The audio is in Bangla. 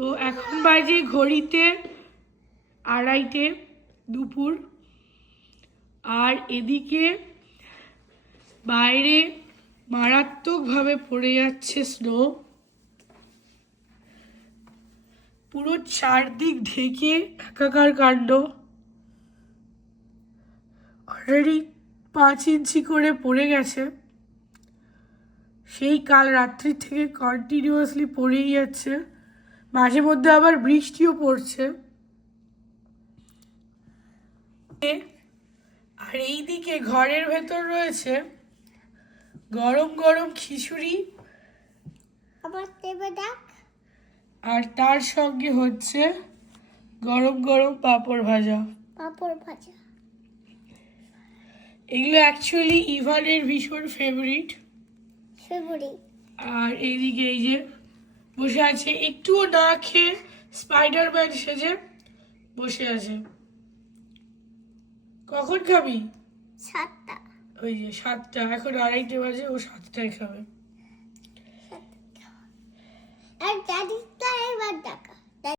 তো এখন বাজে ঘড়িতে 2:30 দুপুর। আর এদিকে বাইরে মারাত্মকভাবে পড়ে যাচ্ছে স্নো। পুরো চারদিক ঢেকে একাকার কাণ্ড। অলরেডি 5 ইঞ্চি করে পড়ে গেছে। সেই কাল রাত্রি থেকে কন্টিনিউয়াসলি পড়েই যাচ্ছে, মাঝে মধ্যে আবার বৃষ্টিও পড়ছে। আর এইদিকে ঘরের ভেতর রয়েছে গরম গরম খিচুড়ি, আর তার সঙ্গে হচ্ছে গরম গরম পাঁপড় ভাজা। এগুলো অ্যাকচুয়ালি ইভানের ভীষণ ফেভারিট। আর এইদিকে এই যে বসে আছে, একটুও না খেয়ে স্পাইডারম্যান সেজে বসে আছে। কখন খাবি? 7টা। ওই যে 7টা, এখন 2:30 বাজে, ও 7টায় খাবে। আর দাদি